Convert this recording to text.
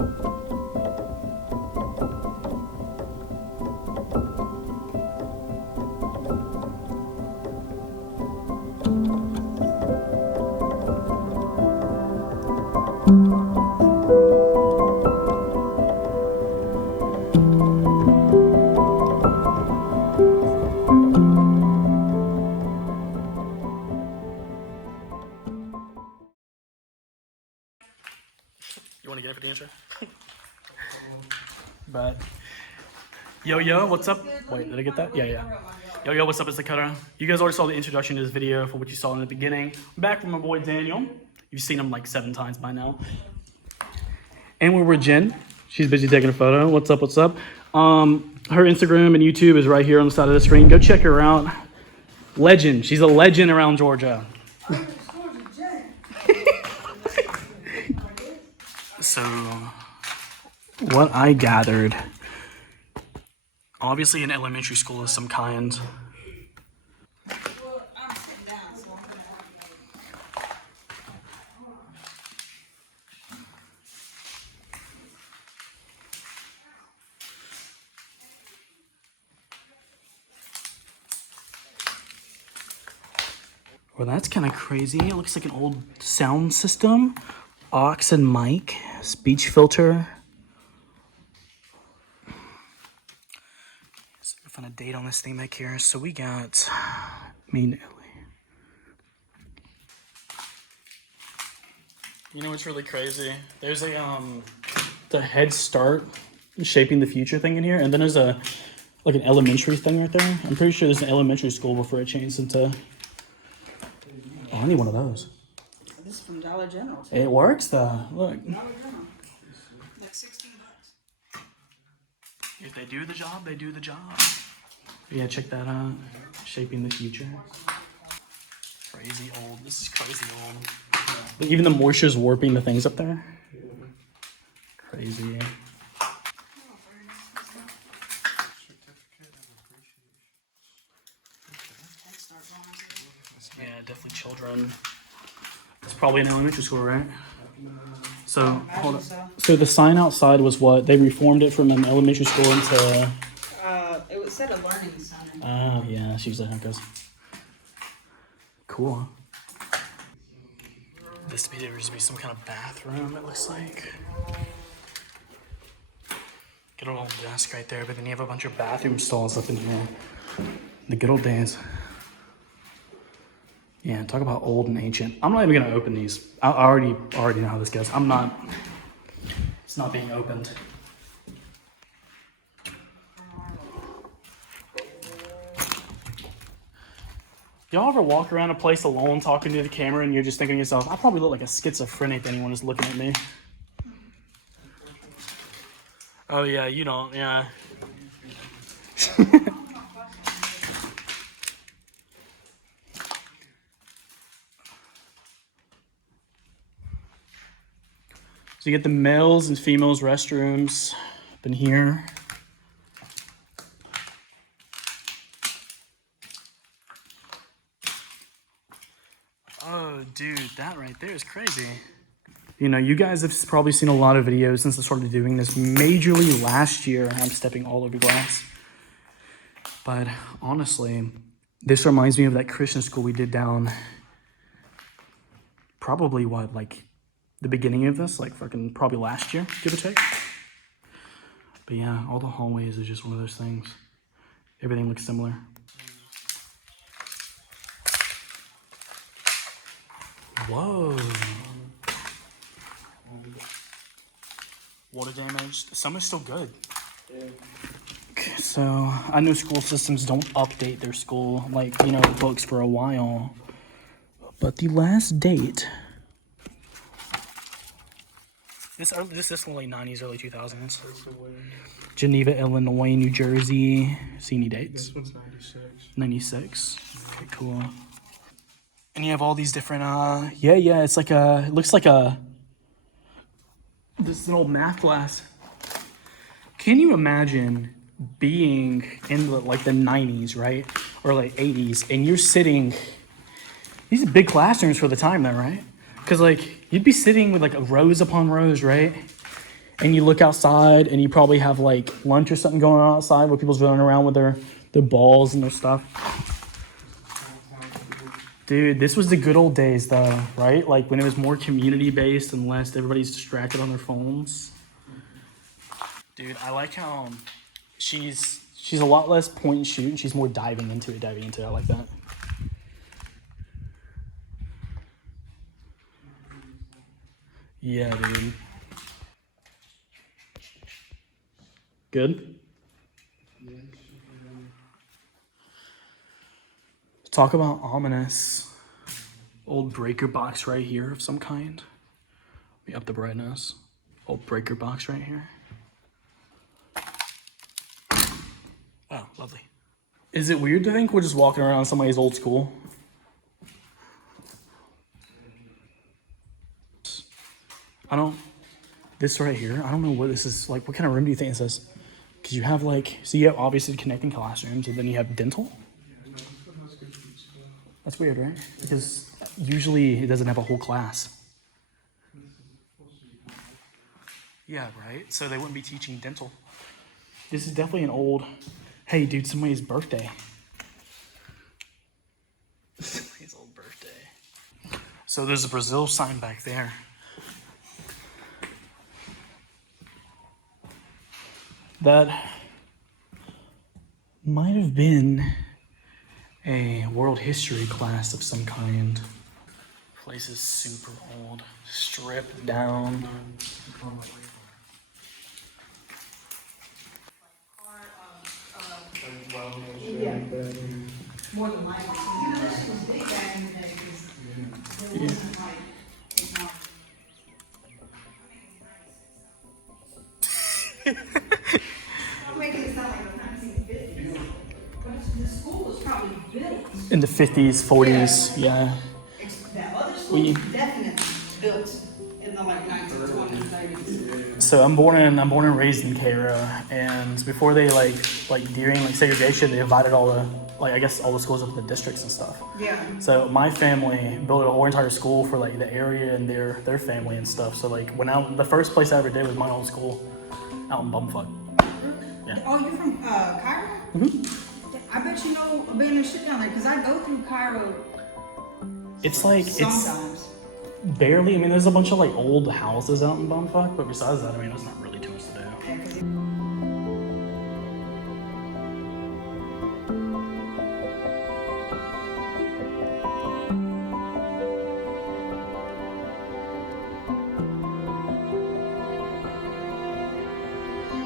You want to get it for the intro? But yo, what's up? Wait, did I get that? Yeah. Yo, what's up? It's the Cutter. You guys already saw the introduction to this video for what you saw in the beginning. I'm back with my boy Daniel. You've seen him like 7 times by now. And we're with Jen. She's busy taking a photo. What's up? Her Instagram and YouTube is right here on the side of the screen. Go check her out. Legend. She's a legend around Georgia. So, what I gathered, obviously an elementary school of some kind. Well, that's kind of crazy. It looks like an old sound system. Aux and mic, speech filter. So I find a date on this thing back here. So we got You know what's really crazy? There's a the Head Start Shaping the Future thing in here, and then there's an elementary thing right there. I'm pretty sure there's an elementary school before it changed into. Oh, I need one of those. This is from Dollar General. Too. It works though. Look. Dollar General. Like $16. If they do the job, they do the job. Yeah, check that out. Shaping the Future. Crazy old. This is crazy old. But even the moisture is warping the things up there. Crazy. Yeah, definitely children. It's probably an elementary school, right? So, hold on. So the sign outside was what? They reformed it from an elementary school into... It said a learning center. Oh, yeah, that's usually how it goes. Cool. This to be, there used to be some kind of bathroom, it looks like. Good old desk right there, but then you have a bunch of bathroom stalls up in here. The good old days. Yeah, talk about old and ancient. I'm not even gonna open these. I already know how this goes. It's not being opened. Y'all ever walk around a place alone talking to the camera and you're just thinking to yourself, I probably look like a schizophrenic to anyone who's looking at me. Oh yeah, you don't, yeah. So you get the males and females restrooms up in here. Oh, dude, that right there is crazy. You know, you guys have probably seen a lot of videos since I started doing this majorly last year. I'm stepping all over glass. But honestly, this reminds me of that Christian school we did down probably what, like the beginning of this, like fucking probably last year, give or take. But yeah, all the hallways are just one of those things. Everything looks similar. Whoa. Water damage. Some is still good. Yeah. Okay, so I know school systems don't update their school, like, you know, books for a while. But the last date. This is late 90s, early 2000s. Geneva, Illinois, New Jersey. See any dates? This one's 96. 96. Okay, cool. And you have all these different, yeah, it's like it looks like this is an old math class. Can you imagine being in the 90s, right? Or like 80s, and you're sitting, these are big classrooms for the time then, right? Because like, you'd be sitting with like rows upon rows, right? and you look outside and you probably have like lunch or something going on outside where people's running around with their balls and their stuff. Dude, this was the good old days though, right? Like when it was more community based and less everybody's distracted on their phones. Dude, I like how she's a lot less point and shoot and she's more diving into it. I like that. Yeah, dude. Good. Talk about ominous. Old breaker box right here of some kind. Let me up the brightness. Old breaker box right here. Oh, lovely. Is it weird to think we're just walking around somebody's old school? This right here, I don't know what this is, like, what kind of room do you think this is? Because you have like, so you have obviously connecting classrooms and then you have dental. That's weird, right? Because usually it doesn't have a whole class. Yeah, right? So they wouldn't be teaching dental. This is definitely an old, hey dude, somebody's birthday. Somebody's old birthday. So there's a Brazil sign back there. That might have been a world history class of some kind. Place is super old, stripped down. Yeah. More than likely. You know, this was big back in the day because there wasn't like technology. I'm making it sound like the 1950s. But the school was probably built. In the 50s, 40s, yeah. That other school definitely built in the like 1920s, 30s. So I'm born and raised in Cairo, and before they during like segregation, they divided all the I guess all the schools up into districts and stuff. Yeah. So my family built a whole entire school for like the area and their family and stuff. So like the first place I ever did was my own school out in Bumfuck. Yeah. Oh, you're from Cairo? Mm-hmm. I bet you know abandoned shit down there because I go through Cairo. It's like sometimes. It's barely. I mean, there's a bunch of like old houses out in Bumfuck, but besides that, I mean, it's not really